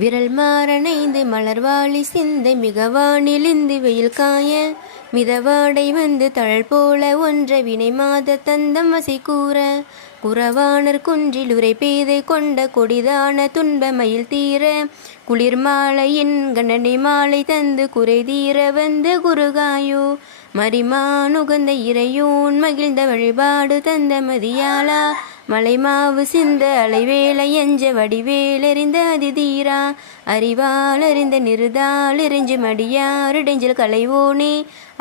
விரல் மாறனைந்து மலர்வாளி சிந்தை மிகவானிலிந்து வெயில் காய மிதவாடை வந்து தழல் போல ஒன்ற வினை மாத தந்தம் வசை கூற குறவாணர் குன்றில் உரை பேதை கொண்ட கொடிதான துன்ப மயில் தீர குளிர் மாலையின் கண்ணனை மாலை தந்து குறை தீர வந்து குருகாயோ மரிமானுகந்த இறையோன் மகிழ்ந்த வழிபாடு தந்த மதியாளா மலைமாவு சிந்த அலைவேலை எஞ்ச வடிவேலெறிந்த அதிதீரா அறிவால் அறிந்த நிறுதால் எறிஞ்சு மடியாரிடைஞ்சல் கலைவோனே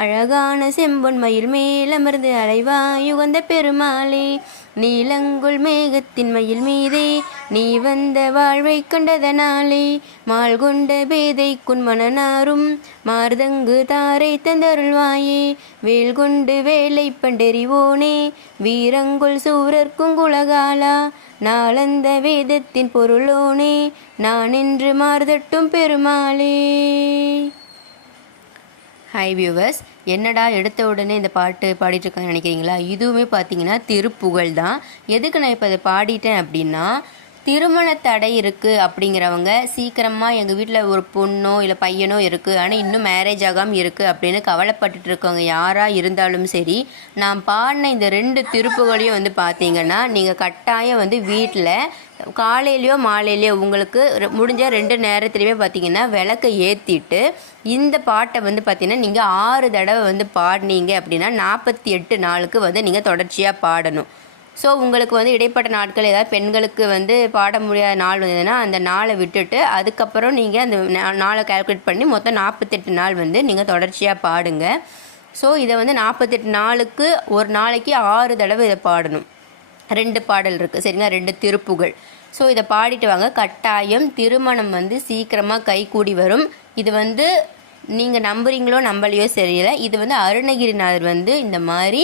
அழகான செம்பொன் மயில் மேலமர்ந்து அலைவாயுகந்த பெருமாளே நீலங்குள் மேகத்தின் மயில் மீதே நீ வந்த வாழ்வை கண்டதனாலே மால் கொண்ட பேதை குன்மணனாரும் மார்தங்கு தாரை தந்தருள்வாயே வேல் கொண்டு வேலை பண்டெறிவோனே வீரங்குள் சூரர்க்கும் குலகாலா நாளந்த வேதத்தின் பொருளோனே நான் என்று மார்தட்டும் பெருமாளே. ஹாய் வியூவர்ஸ், என்னடா எடுத்த உடனே இந்த பாட்டு பாடிட்டுருக்கான்னு நினைக்கிறீங்களா? இதுவுமே பார்த்தீங்கன்னா திருப்புகழ் தான். எதுக்கு நான் இப்போ அதை பாடிட்டேன் அப்படின்னா, திருமண தடை இருக்குது அப்படிங்கிறவங்க சீக்கிரமாக எங்கள் வீட்டில் ஒரு பொண்ணோ இல்லை பையனோ இருக்குது, ஆனால் இன்னும் மேரேஜ் ஆகாமல் இருக்குது அப்படின்னு கவலைப்பட்டுட்டு இருக்கவங்க யாராக இருந்தாலும் சரி, நான் பாடின இந்த 2 திருப்புகளையும் வந்து பார்த்தீங்கன்னா நீங்கள் கட்டாயம் வந்து வீட்டில் காலையிலையோ மாலையிலையோ உங்களுக்கு முடிஞ்ச 2 நேரத்துலையுமே பார்த்தீங்கன்னா விளக்கை ஏற்றிட்டு இந்த பாட்டை வந்து பார்த்தீங்கன்னா நீங்கள் 6 தடவை வந்து பாடினீங்க அப்படின்னா 48 நாளுக்கு வந்து நீங்கள் தொடர்ச்சியாக பாடணும். ஸோ உங்களுக்கு வந்து இடைப்பட்ட நாட்கள் ஏதாவது பெண்களுக்கு வந்து பாட முடியாத நாள் வந்ததுன்னா அந்த நாளை விட்டுட்டு அதுக்கப்புறம் நீங்கள் அந்த நாளை கால்குலேட் பண்ணி மொத்தம் 48 நாள் வந்து நீங்கள் தொடர்ச்சியாக பாடுங்க. ஸோ இதை வந்து 48 நாளுக்கு ஒரு நாளைக்கு 6 தடவை இதை பாடணும். 2 பாடல் இருக்குது சரிங்களா, 2 திருப்புகள். ஸோ இதை பாடிட்டு வாங்க, கட்டாயம் திருமணம் வந்து சீக்கிரமாக கைகூடி வரும். இது வந்து நீங்கள் நம்புறீங்களோ நம்பலையோ சரியில்லை, இது வந்து அருணகிரிநாதர் வந்து இந்த மாதிரி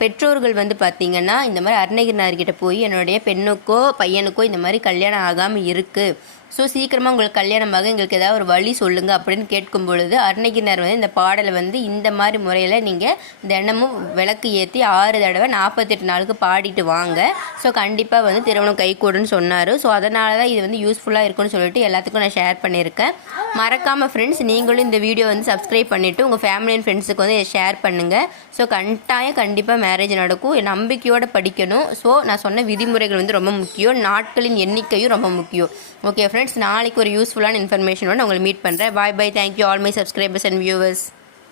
பெற்றோர்கள் வந்து பார்த்திங்கன்னா இந்த மாதிரி அருணகிரிநாதர்கிட்ட போய் என்னுடைய பெண்ணுக்கோ பையனுக்கோ இந்த மாதிரி கல்யாணம் ஆகாமல் இருக்குது, ஸோ சீக்கிரமாக உங்களுக்கு கல்யாணமாக எங்களுக்கு ஏதாவது ஒரு வழி சொல்லுங்கள் அப்படின்னு கேட்கும் பொழுது அருணகிரிநாதர் வந்து இந்த பாடலை வந்து இந்த மாதிரி முறையில் நீங்கள் தினமும் விளக்கு ஏற்றி 6 தடவை 48 நாளுக்கு பாடிட்டு வாங்க. ஸோ கண்டிப்பாக வந்து திருமணம் கைகூடுன்னு சொன்னார். ஸோ அதனால தான் இது வந்து யூஸ்ஃபுல்லாக இருக்குன்னு சொல்லிட்டு எல்லாத்துக்கும் நான் ஷேர் பண்ணியிருக்கேன். மறக்காமல் ஃப்ரெண்ட்ஸ் நீங்களும் இந்த வீடியோ வந்து சப்ஸ்கிரைப் பண்ணிவிட்டு உங்கள் ஃபேமிலி அண்ட் ஃப்ரெண்ட்ஸுக்கு வந்து ஷேர் பண்ணுங்கள். ஸோ கண்டிப்பாக மேரேஜ் நடக்கும், நம்பிக்கையோடு படிக்கணும். ஸோ நான் சொன்ன விதிமுறைகள் வந்து ரொம்ப முக்கியம், நாட்களின் எண்ணிக்கையும் ரொம்ப முக்கியம். ஓகே ஃப்ரெண்ட்ஸ், நாளைக்கு ஒரு யூஸ்ஃபுல்லான இன்ஃபர்மேஷனோட உங்களை மீட் பண்ணுறேன். Bye bye, thank you all my subscribers and viewers.